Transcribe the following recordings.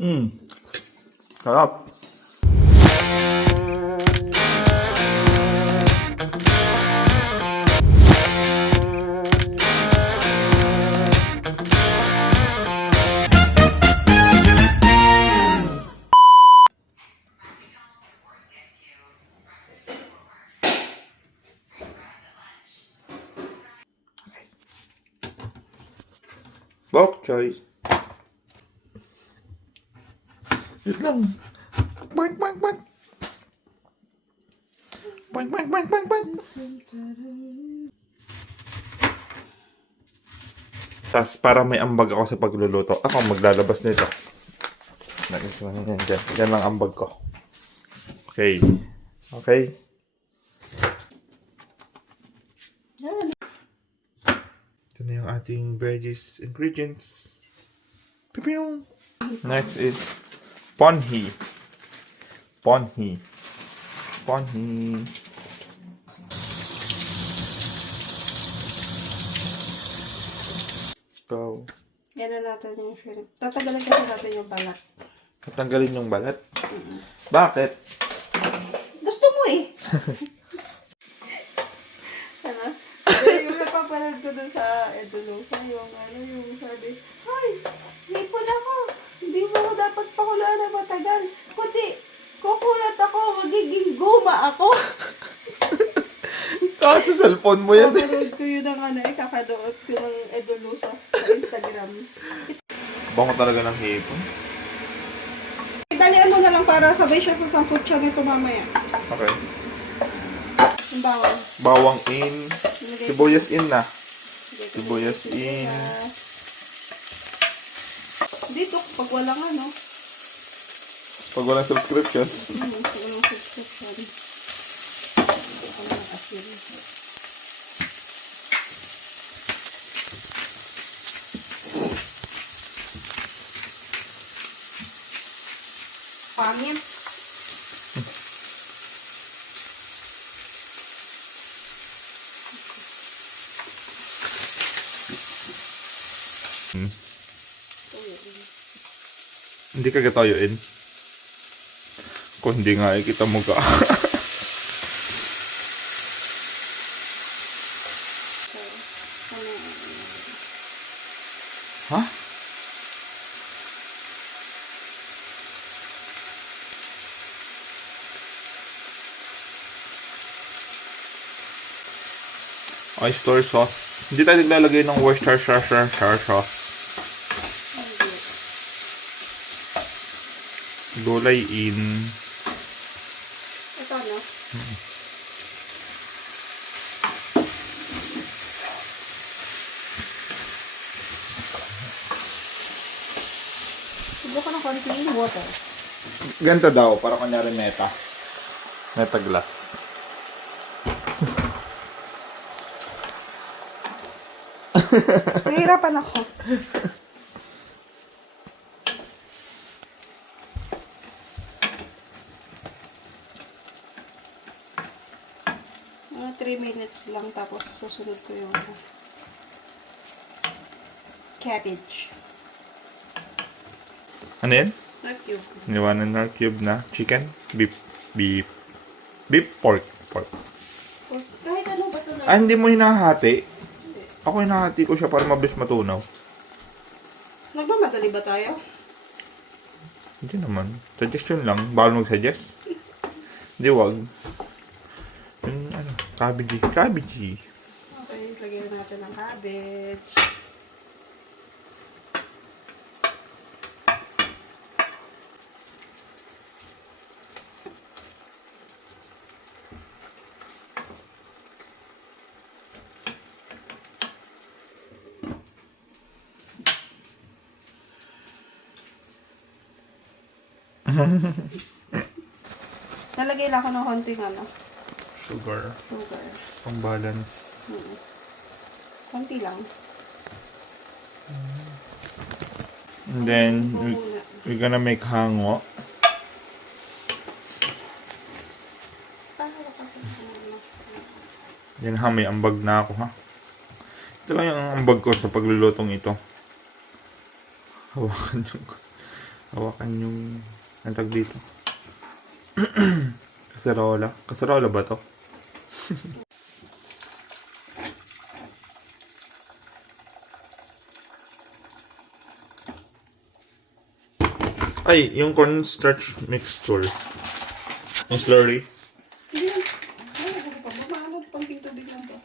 Sarap. Bok choy. Wait lang. Bang, bang, bang. Bang, bang, bang, bang, bang. Tapos para may ambag ako sa pagluluto, ako ang maglalabas nito. Yan lang ambag ko. Okay. Okay. Ito na yung ating veggies ingredients. Pipiyong. Next is ponhi. Ponhi. Ponhi. Go. Yan na natin yung shrimp. Tatanggalin kasi natin yung balat. Tatanggalin yung balat? Bakit? Gusto mo eh. Ano? Yung napapanood ko dun sa Edulusa, yung sabi, "Hoy, hipon ako. Hindi mo ako dapat pakulaan na matagal. Kundi, kukulat ako, magiging guma ako." Sa cellphone mo yan. Kapanood ko yun ng kakanood ko ng Edulusa sa Instagram. Bango talaga ng hipon. Dalian mo na lang para sabay siya sa samput siya nito mamaya. Okay. Yung bawang. Bawang in. Sibuyas in na. Sibuyas in. Dito, pag walang Pag walang subscription. pag walang subscription. Walang asin. Pangit. Hindi ka gatoyoin. Kung hindi nga, kita mo ka. Ha? Oyster sauce. Hindi tayo naglalagay ng Worcestershire sauce. Gulay in. Ito ano? Subukan ng konting water. Ganito daw, para kunyari meta. Meta glass. Nahihirapan ako. Mga 3 minutes lang tapos susunod ko yung cabbage. Ano yan? Not cube. Niwanan na cube na chicken, beef, pork. Kahit ano ba ito na? Ah, hindi mo hinahati? Ako hinahati ko siya para mabilis matunaw. Nagmamadali ba tayo? Hindi naman. Suggestion lang. Bawal mag-suggest. Hindi, wag. Yung, cabbage. Okay, lagyan natin ng cabbage. Nalagay lang ako ng konting Sugar. sugar. Pang balance. Konti lang. And then, we're gonna make hango. Yan ha, may ambag na ako ha. Ito lang yung ambag ko sa paglulutong ito. Hawakan yung Hawakan yung antag dito. Kaserola. Kaserola ba to? Ay, yung cornstarch mixture. Yung slurry. Hindi yan. Ay, ano pa ba? Maano, pangting tubig lang to.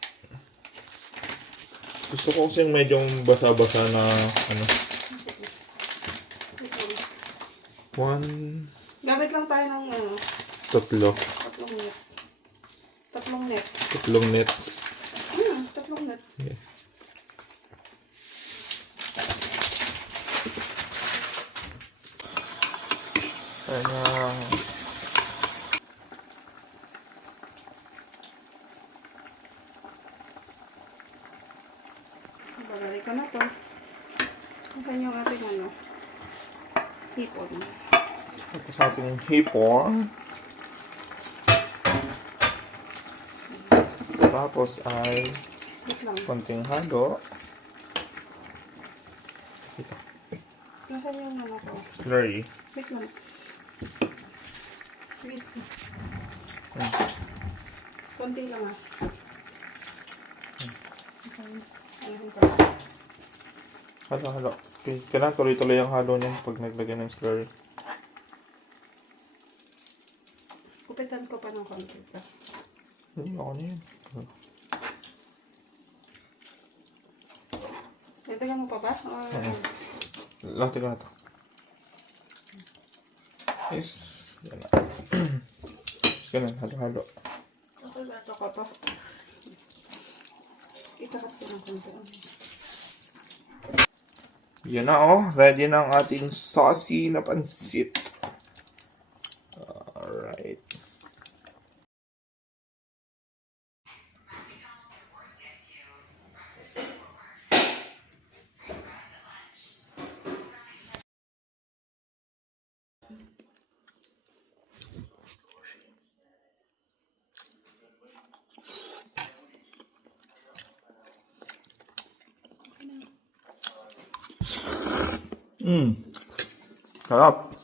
Gusto ko kasi yung medyo basa-basa na ano. One, Gamit lang tayo ng tatlo. tatlong net. Tatlong net. Tatlong net. Tatlong net. Yeah. Ayan. Babalik ko na to. Asan yung ating hipon. Tapos ating hipon. Tapos ay Wait lang. konting halo. Ito. Asan yung ko? Slurry. Wait lang. Wait. Konti lang Halo, halo. Okay. Kailangan tuloy-tuloy ang halo niyan pag naglagay ng slurry. Kupitan ko pa ng konti pa. Hindi, ako na yun. Dagdagan mo pa ba? Lahat ko na ito. Yes. Yan na. Ganun, halo-halo. Ako bato ko pa. Itakat ko ng konti. Yan na oh. Ready na ang ating saucy na pansit. Alright. Sarap.